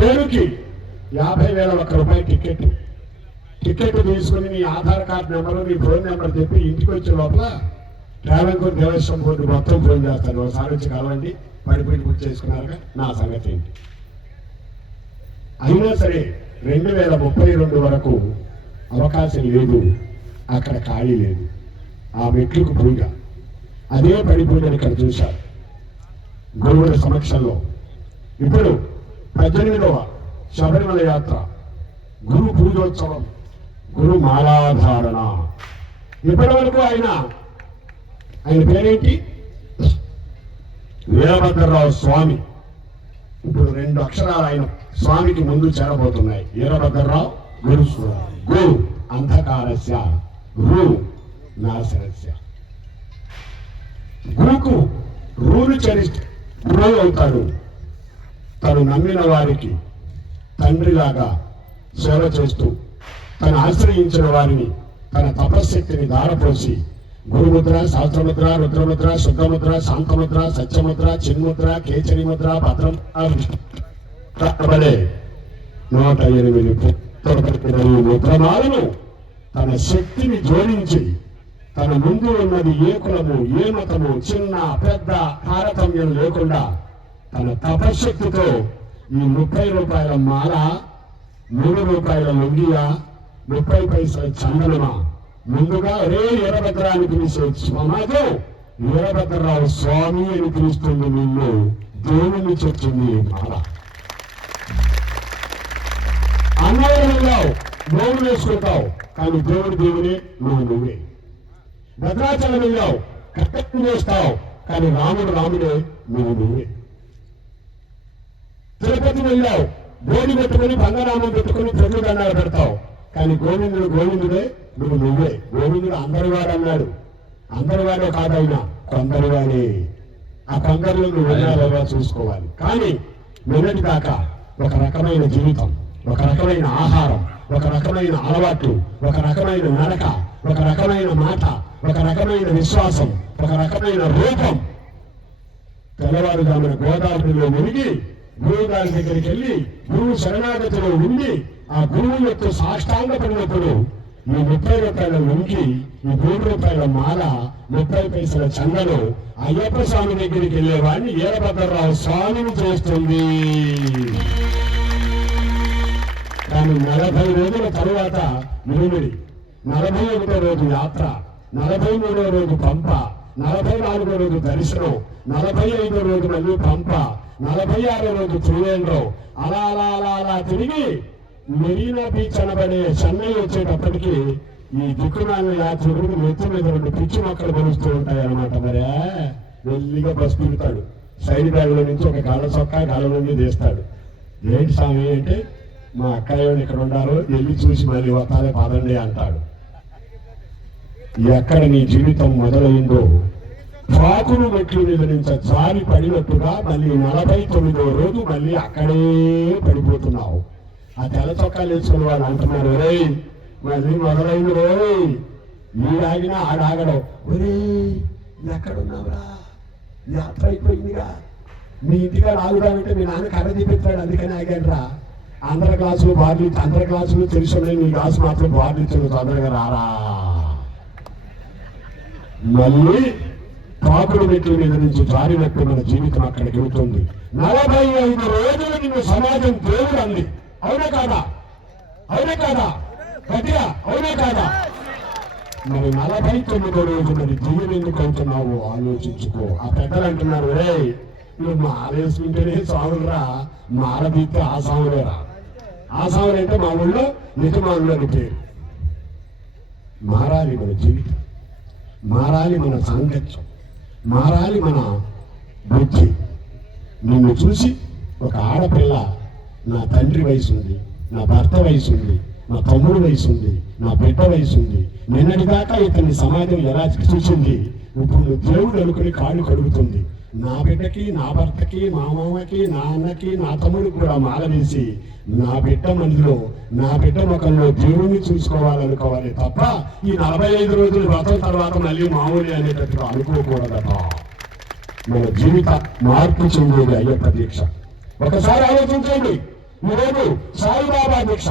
పేరుకి యాభై వేల ఒక్క రూపాయి టికెట్. టికెట్ తీసుకుని నీ ఆధార్ కార్డు నెంబరు నీ ఫోన్ నెంబర్ చెప్పి ఇంటికి వచ్చే లోపల కోర్ దేవస్వం బోర్డు మొత్తం ఫోన్ చేస్తాను. ఒకసారి వచ్చి కలవండి. పడిపోయి బుక్ చేసుకున్నారుగా. నా సంగతి ఏంటి? అయినా సరే రెండు వేల ముప్పై రెండు వరకు అవకాశం లేదు. అక్కడ ఖాళీ లేదు. ఆ మెట్లకు పూజ అదే పడిపోయిన ఇక్కడ చూశారు. గురువుల సమక్షంలో. ఇప్పుడు పద్దెనిమిదవ శబరిమల యాత్ర. గురు పూజోత్సవం గురు మాలాధారణ. ఇప్పటి వరకు ఆయన ఆయన పేరేంటి? వీరభద్రరావు స్వామి. ఇప్పుడు రెండు అక్షరాలు ఆయన స్వామికి ముందు చేరబోతున్నాయి. వీరభద్రరావు గురు స్వామి. గురు అంధకారస్య. రు నాశరస్య గురుకు రూలు చరిష్ట గురువు అవుతాడు. తను నమ్మిన వారికి తండ్రిలాగా సేవ చేస్తూ తను ఆశ్రయించిన వారిని తన తపశ్శక్తిని దారపోసి గురుముద్ర శాస్త్రముద్ర రుద్రముద్ర శుద్ధముద్ర శాంతముద్ర సత్యముద్ర చిన్ముద్ర కేచరి ముద్ర భద్రం నూట ఎనిమిది ముద్రమాలను తన శక్తిని జోడించి తన ముందు ఉన్నది ఏ కులము ఏ మతము చిన్న పెద్ద తారతమ్యం లేకుండా తన తపశక్తితో ఈ ముప్పై రూపాయల మాల మూడు రూపాయల లొంగియా ముప్పై పైసల చందనమా ముందుగా రే వీరభద్ర పిలిచే సమాజం వీరభద్రరావు స్వామి అని పిలుస్తుంది నిన్ను. దేవుని చెప్తుంది ఈ మాల. అన్నవరం నోరు వేసుకుంటావు కానీ దేవుడు దేవుడే నువ్వు నువ్వే. భద్రాచలం వెళ్ళావు కట్టెత్తి చేస్తావు కానీ రాముడు రాముడే నువ్వు నువ్వే. వెళ్ళావు గోడి పెట్టుకుని బంగారామం పెట్టుకుని పెన్ను దండాలు పెడతావు. కానీ గోవిందుడు గోవిందుడే నువ్వు నువ్వే. గోవిందుడు అందరి వాడు అన్నాడు. అందరి వాడే కాదైనా కొందరి వాడే ఆ కొందరిలో నువ్వు ఉన్నావా చూసుకోవాలి? కానీ నిన్నటి దాకా ఒక రకమైన జీవితం ఒక రకమైన ఆహారం ఒక రకమైన అలవాట్లు ఒక రకమైన నడక ఒక రకమైన మాట ఒక రకమైన విశ్వాసం ఒక రకమైన రూపం తెల్లవారుజామున గోదావరిలో మునిగి గురువు గారి దగ్గరికి వెళ్ళి గురువు శరణాగతిలో ఉండి ఆ గురువు యొక్క సాష్టాంగ పడినప్పుడు ఈ ముప్పై రూపాయల ఉంగి ఈ మూడు రూపాయల మాల ముప్పై పైసల చందలు అయ్యప్ప స్వామి దగ్గరికి వెళ్ళేవాడిని వీరభద్రరావు స్వామిని చేస్తుంది. కానీ నలభై రోజుల తరువాత మిరుమిడి నలభై ఒకటో రోజు యాత్ర నలభై మూడో రోజు పంప నలభై నాలుగో రోజు దర్శనం నలభై ఐదో రోజు మళ్ళీ పంప నలభై ఆరు రోజు త్రివేంద్రం అలా అలా అలా అలా తిరిగి మెరీనా బీచ్ అనబడే చెన్నై వచ్చేటప్పటికి ఈ దిక్కుమాలిన యాత్రికుడికి నెత్తి మీద రెండు పిచ్చి మొక్కలు పలుస్తూ ఉంటాయి అనమాట మరి. వెళ్ళిగా బస్ దిగుతాడు సైడ్ బ్యాగ్లో నుంచి ఒక గాళ్ళ చొక్కా గాళ్ళ నుండి తీస్తాడు. ఏంటి స్వామి అంటే మా అక్కయ్య ఇక్కడ ఉన్నారు వెళ్ళి చూసి మళ్ళీ వస్తాలే పదండి అంటాడు. ఎక్కడ నీ జీవితం మొదలైందో పాకుడు మెట్లు మీద నుంచి జారి పడినట్టుగా మళ్ళీ నలభై తొమ్మిదో రోజు మళ్ళీ అక్కడే పడిపోతున్నావు. ఆ తెల్ల చొక్కాలు లేచుకుని వాళ్ళు అంటున్నారు రే మళ్ళీ మొదలైంది రే. వీడాగినా ఆడాగడం. ఒరే ఎక్కడున్నావురా? యాత్ర అయిపోయిందిగా. మీ ఇంటిగా రాగుదామంటే మీ నాన్న కర్ర తీపిస్తాడు అందుకని ఆగాడ్రా. అందరి క్లాసులు బార్లు అందరి క్లాసులు తెలుసున్నాయి మీ క్లాసు మాత్రం బార్లు ఇచ్చారు తొందరగా రారా. మళ్ళీ కాకుడు మెట్ల మీద నుంచి జారినట్టు మన జీవితం అక్కడికి వెళుతుంది. నలభై ఐదు రోజులు నిన్ను సమాజం దేవుడు అంది. అవునా కాదా? అవునా కాదా? గట్టిగా అవునా కాదా? మరి నలభై తొమ్మిదో రోజు మరి జీవం ఎందుకు అవుతున్నావు? ఆలోచించుకో. ఆ పెద్దలు అంటున్నారు రే నువ్వు మారేసుకుంటేనే సాగులరా మాల ఆ సాగులేరా ఆ సాగులు అంటే మా ఊళ్ళో నిజమానులు అని పేరు. మారాలి మన జీవితం. మారాలి మన సాంగత్యం మారాలి మన బుద్ధి నిన్ను చూసి ఒక ఆడపిల్ల నా తండ్రి వయసు ఉంది నా భర్త వయసు ఉంది నా తమ్ముడు వయసు ఉంది నా బిడ్డ వయసు ఉంది నిన్నటి దాకా సమాజం ఎలా చూసింది? ఇప్పుడు దేవుడు అనుకుని కాళ్ళు కడుగుతుంది. నా బిడ్డకి నా భర్తకి మా మామకి నా అన్నకి నా తమ్ముడికి కూడా మాల వేసి నా బిడ్డ మందిలో నా బిడ్డ ముఖంలో దేవుణ్ణి చూసుకోవాలనుకోవాలి తప్ప ఈ నలభై ఐదు రోజులు వ్రతం తర్వాత మళ్ళీ మామూలు అనేటట్టుగా అనుకోకూడదట మన జీవిత మార్పు చెందేది అయ్యప్ప దీక్ష. ఒకసారి ఆలోచించండి. ఈరోజు సాయిబాబా దీక్ష.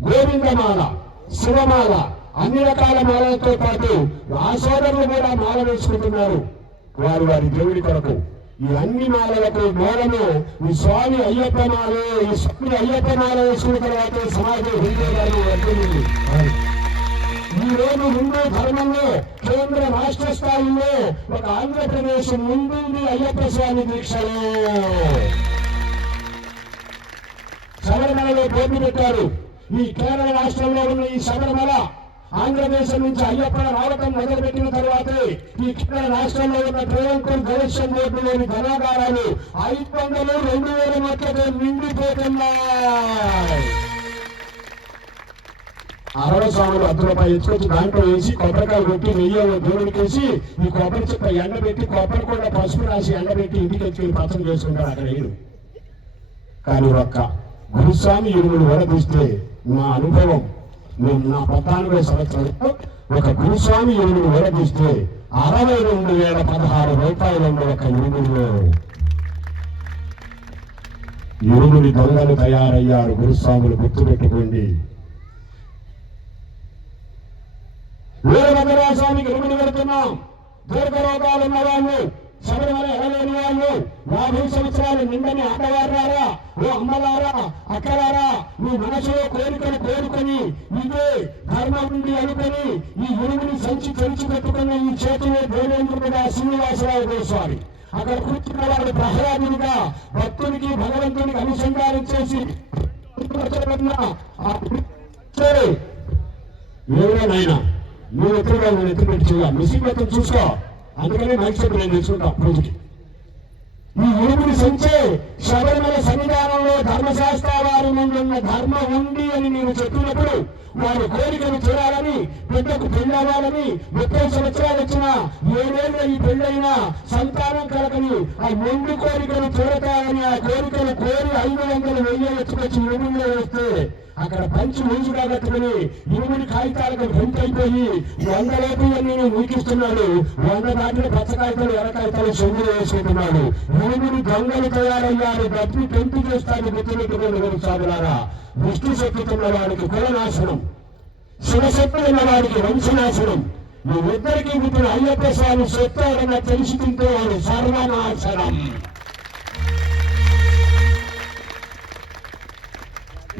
గోవిందమాల శివమాల అన్ని రకాల మాలలతో పాటు ఆ సోదరులు కూడా మాల వేసుకుంటున్నారు. వారి వారి దేవుడి కొరకు. ఈ అన్ని మాలలకు మూలము ఈ స్వామి అయ్యప్ప మాల ఈ స్వామి అయ్యప్ప మాల వేసుకున్న తర్వాత సమాజం హిందూ వర్తిల్లింది. ఈ రోజు హిందూ ధర్మంలో కేంద్ర రాష్ట్ర స్థాయిలో ఒక ఆంధ్రప్రదేశ్ ముందుంది అయ్యప్ప స్వామి దీక్షలో. శబరిమలలో పోటీ పెట్టారు. ఈ కేరళ రాష్ట్రంలో ఉన్న ఈ శబరిమల ఆంధ్రదేశం నుంచి అయ్యప్ప రావటం మొదలుపెట్టిన తర్వాతే ఇక్కడ రాష్ట్రంలో ఉన్న ట్రేవంకూర్ గవేషన్ బోర్డులోని ధనాగారాలు ఐదు వందలు రెండు వేల మధ్యతో నిండిపోతున్నాయి. అరవై స్వాములు అర్ధ రూపాయలు ఇచ్చుకొచ్చి దాంట్లో వేసి కొబ్బరికాయ కొట్టి నెయ్యి దేవుడికి వేసి ఈ కొబ్బరి చెక్క ఎండబెట్టి కొబ్బరి కూడా పసుపు రాసి ఎండబెట్టి ఇంటికి వచ్చి పచ్చడి చేసుకుంటారు. అక్కడ ఏడు. కానీ ఒక్క గురుస్వామి ఇరువులు వరదీస్తే నా అనుభవం నేను నా పద్నాలుగో సంవత్సరంలో ఒక గురుస్వామి ఇరువులు విడదీస్తే అరవై రెండు వేల పదహారు రూపాయలు ఉన్న ఒక ఇరువులో ఇరువుని దొంగలు తయారయ్యారు గురుస్వాములు గుర్తుపెట్టుకోండి. వీరభద్రస్వామికి రుణులు పెడుతున్నాం దీర్ఘ రోగాలు ఉన్న వాళ్ళు శబరిమల ఎగలేని వాళ్ళు యాభై సంవత్సరాలు నిండని ఆడవారారా ఓ అమ్మలారా అక్కలారా మీ మనసులో కోరికను కోరుకొని ఇదే ధర్మం నుండి అనుకొని ఈ ఇరుముని సంచి తెరిచి పెట్టుకున్న ఈ చేతిలో దేవేంద్రుడుగా శ్రీనివాసరావు గోస్వామి. అక్కడ కూర్చున్న వాడు ప్రహ్లాదునిగా భక్తునికి భగవంతునికి అనుసంధానం చేసి ఆ నువ్వు ఎత్తుగా నువ్వు ఎత్తు పెట్టి చేయాలి మిషన్ మొత్తం చూసుకో. అందుకనే మైక్ సెట్ నేను తెచ్చుకుంటా రోజుకి. ఈ ఇరువురి సంచే శబరిమల సన్నిధానంలో ధర్మశాస్త్ర వారి ముందున్న ధర్మం ఉంది అని నేను చెప్పినప్పుడు వారి కోరికలు చూడాలని బిడ్డకు పెళ్ళవ్వాలని ముప్పై సంవత్సరాలు వచ్చిన ఏడేళ్ళ ఈ పెళ్ళైనా సంతానం కలకని ఆ మొండి కోరికలు చూడతాయని ఆ కోరికలు కోరి ఐదు వందలు వెయ్యి ఎత్తుకొచ్చి ఇరువుల్లో వేస్తే అక్కడ పంచి మూజుగా కట్టుకుని ఇరువుడి కాగితాలకు వెంట అయిపోయి వంద లోపు నేను నీకిస్తున్నాడు. వంద దాటిన పచ్చ కాగితాలు ఎర్ర కాగితాలు సొమ్ములు వేసుకుంటున్నాడు. ఇరువుడి దొంగలు తయారయ్యారు డబ్బు పెంపు చేస్తాడు గుర్తుపెట్టుకుని సాగులారా. దృష్టి శక్తితున్న వాడికి కులనాశనం శివశక్తి ఉన్న వాడికి వంశనాశనం మీ ఇద్దరికి పుట్టిన అయ్యప్ప స్వామి శక్తి తెలుసుకుంటే వాడు సర్వనాశనం.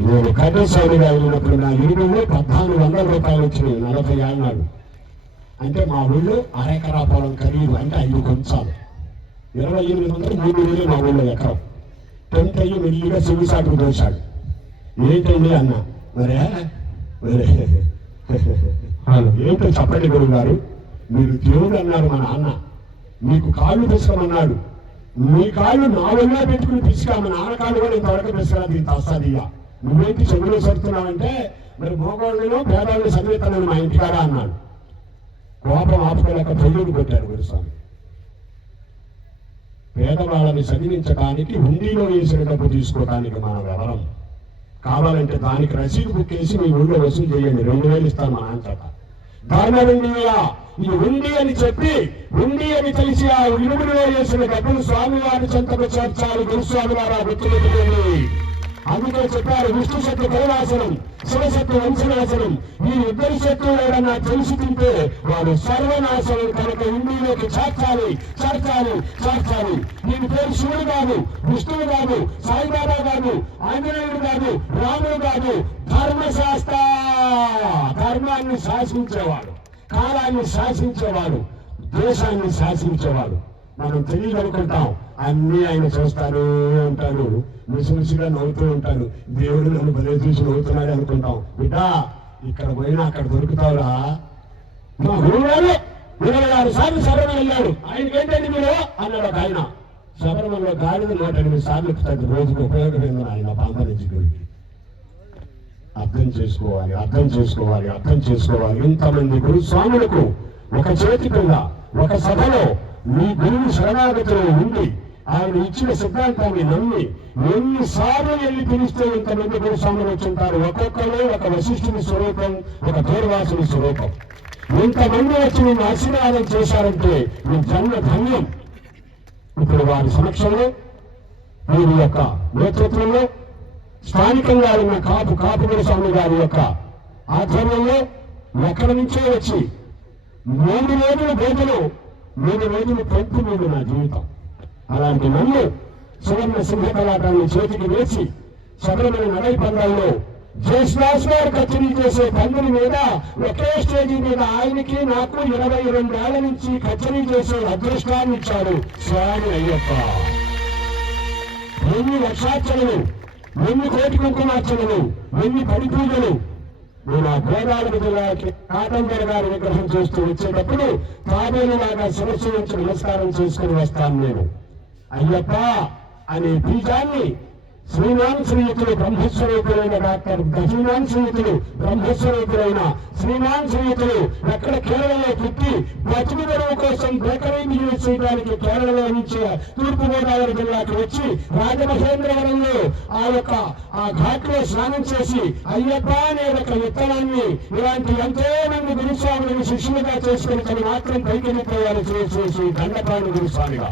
నేను కటేశ్వరిగా వెళ్ళినప్పుడు నా ఇరువులో పద్నాలుగు వందల రూపాయలు వచ్చినాయి నలభై ఏళ్ళ నాడు అంటే మా ఊళ్ళో అరెకరా పొలం ఖరీదు అంటే ఐదు కొంచాలు. ఇరవై ఎనిమిది వందలు మూడు వేలు మా ఊళ్ళో ఎకరం. టెన్త్ అయ్యి మెల్లిగా సివిసాటు తోశాడు ఏంటండి అన్న. మరే? మరే? ఏంటో చెప్పండి గురువు గారు. మీరు దేవుడు అన్నారు మా నాన్న. మీకు కాళ్ళు పిసుకమన్నాడు మీ కాళ్ళు నా వల్ల పెట్టుకుని పిసుకా మా నాన్న కాళ్ళు కూడా ఇంతవరకు పిసకరా దీని తస్తాదిగా నువ్వేంటి చెవులు సరుతున్నావంటే మరి మోగోళ్ళలో పేదవాళ్ళు చదివేతానని మా ఇంటికారా అన్నాడు. కోపం ఆపుకోలేక పెళ్ళిడు పెట్టారు గురుస్వామి. పేదవాళ్ళని చదివించడానికి హుండీలో వేసిన డబ్బు తీసుకోవడానికి మన వ్యవహారం. కావాలంటే దానికి రసీదు బుక్ చేసి మీ ఊళ్ళో వసూలు చేయండి. రెండు వేలు ఇస్తాను మా నాన్న చేత. వేల. ఇది ఉంది అని చెప్పి ఉంది అని తెలిసి ఆ ఇరుముడిలో వేసిన డబ్బులు స్వామివారి చెంతకు చేర్చాలి. గురుస్వామి వారు గుర్తుపెట్టుకోండి అందుకే చెప్పారు విష్ణు శక్తి కరుణాసనం శివశక్తి వంశనాశనం. ఈ ఇద్దరి శక్తులు ఎవరన్నా తెలిసి తింటే వారు సర్వనాశనం కనుక హిందీలోకి చేర్చాలి. చేర్చాలి చేర్చాలి. దీని పేరు శివుడు కాదు విష్ణువు కాదు సాయిబాబా కాదు ఆంజనేయుడు కాదు రాముడు కాదు ధర్మశాస్త్ర. ధర్మాన్ని శాసించేవాడు కాలాన్ని శాసించేవాడు దేశాన్ని శాసించేవాడు. మనం తెలియదనుకుంటాం అన్ని ఆయన చూస్తానే ఉంటారు ముసిముసిగా నవ్వుతూ ఉంటాడు. దేవుడు నన్ను బలే చూసి నవ్వుతున్నాడు అనుకుంటాం. బిడ్డా ఇక్కడ పోయినా అక్కడ దొరుకుతావురా. మా గురువు ఇరవై ఆరు సార్లు శబరిమల వెళ్ళాడు. ఆయనకి ఏంటండి మీరు? అన్నాడు ఒక ఆయన. శబరిమలలో గాడిద నూట ఎనిమిది సార్లు తగ్గ రోజుకు ఉపయోగపడింది ఆయన పాంపరించి గురికి. అర్థం చేసుకోవాలి అర్థం చేసుకోవాలి అర్థం చేసుకోవాలి. ఇంతమంది గురుస్వాములకు ఒక చేతి కింద ఒక సభలో మీ గురువు శరణాగతిలో ఉండి ఆయన ఇచ్చిన సిద్ధాంతాన్ని నమ్మి ఎన్నిసార్లు వెళ్ళి పిలిస్తే ఇంతమంది గురు స్వాములు వచ్చుంటారు ఒక్కొక్కరు ఒక వశిష్ఠుని స్వరూపం ఒక దూర్వాసుని స్వరూపం. ఇంతమంది వచ్చి నిన్ను ఆశీర్వాదం చేశారంటే మీ జన్మ ధన్యం. ఇప్పుడు వారి సమక్షంలో వీరి యొక్క నేతృత్వంలో స్థానికంగా ఉన్న కాపు కాపుగల స్వామి గారి యొక్క ఆధ్వర్యంలో ఎక్కడి నుంచో వచ్చి మూడు రోజుల భోజనం మూడు రోజులు పెంపు మీద నా జీవితం. అలాంటి నన్ను సువర్ణ సింహ కళాకారుని చేతికి వేసి శబరిమల నడై పందాల్లో జయశ్వాస్ కచేరీ చేసే తండ్రి మీద ఒకే స్టేజీ మీద ఆయనకి నాకు ఇరవై రెండు ఏళ్ళ నుంచి కచేరీ చేసే అదృష్టాన్ని ఇచ్చారు స్వామి అయ్యప్ప. ఎన్ని లక్షార్చనలు ఎన్ని కోటి కుంకుమార్చనలు ఎన్ని పడి పూజలు నేను ఆ గోదావరి జిల్లాకి కాటంకర్ గారి విగ్రహం చూస్తూ వచ్చేటప్పుడు తాబేలు లాగా శిరస్సు నుంచి నమస్కారం చేసుకుని వస్తాను నేను. అయ్యప్ప అనే బీజాన్ని శ్రీమాన్ శ్రీయుతులు బ్రహ్మస్వరూపులైన డాక్టర్ గజీమాన్ శ్రీయుతులు బ్రహ్మస్వరూపులైన శ్రీమాన్ శ్రీయుతులు ఎక్కడ కేరళలో పుట్టి బతుకు కోసం బేకరీ చేయడానికి కేరళలో నుంచి తూర్పు గోదావరి జిల్లాకి వచ్చి రాజమహేంద్రవరంలో ఆ యొక్క ఆ ఘాట్లో స్నానం చేసి అయ్యప్ప అనే ఒక విత్తనాన్ని ఇలాంటి ఎంతో మంది గురుస్వాములను శిష్యులుగా చేసుకుని తను మాత్రం పైకెళ్ళిపోయారు చేసి దండపాణి గురుస్వామిగా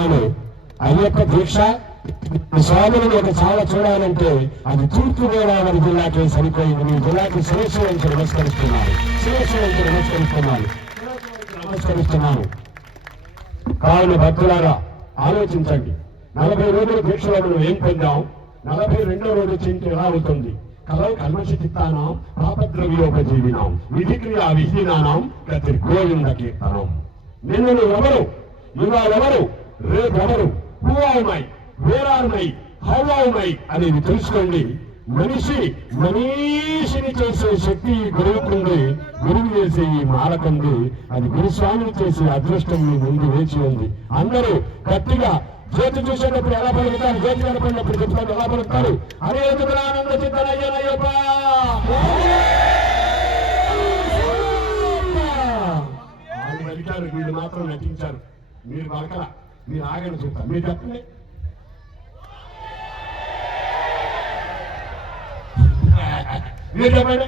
నేను అది యొక్క దీక్ష. ఈ స్వాములను ఒక చాలా చూడాలంటే అది తూర్పు గోదావరి జిల్లాకే సరిపోయింది. మీ జిల్లాకి శిరస్సు వంచి నమస్కరిస్తున్నాను. శిరస్సు వంచి నమస్కరిస్తున్నాను. నమస్కరిస్తున్నాను. కావున భక్తులారా ఆలోచించండి. నలభై రోజుల దీక్షలో మనం ఏం పొందాం? నలభై రెండో రోజు చింత ఎలా అవుతుంది? కలవు కల్మషిత్తానాం పాపద్రవ్యోపజీవినాం విధి క్రియా విహీనానాం గతి గోవింద కీర్తనం నిన్ను ఎవరు? ఇవాళెవరు? రేపెవరు? రేపు ఎవరు who my where are my how my అనేది తెలుసుకోండి. మనిషి మనీషిని చేసే శక్తి గురువుకుంది గురువు చేసే ఈ మాలకుంది అది గురుస్వామిని చేసే అదృష్టం మీ ముందు వేచి ఉంది. అందరూ గట్టిగా జ్యోతి చూసేటప్పుడు ఎలా పలుకుతారు? జ్యోతి కనపడినప్పుడు చెప్తారు ఎలా పలుకుతారు? అరే ఆనంద చిత్తనయ్యనయ్యప్ప వాళ్ళు పలికారు వీళ్ళు మాత్రం నటించారు. మీరు పలకల మీరు ఆగని చెప్తారు మీరు చెప్పండి. మీరు చెప్పండి.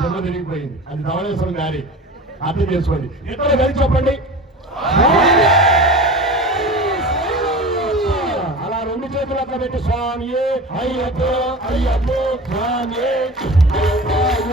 జన్మ తిరిగిపోయింది. అది ధవళేశ్వరం గారి. అర్థం చేసుకోండి. ఇతర కలిసి చెప్పండి. అలా రెండు చేతులు అక్కడ పెట్టి స్వామి అయ్యప్ప అయ్యప్ప స్వామి అయ్యప్ప.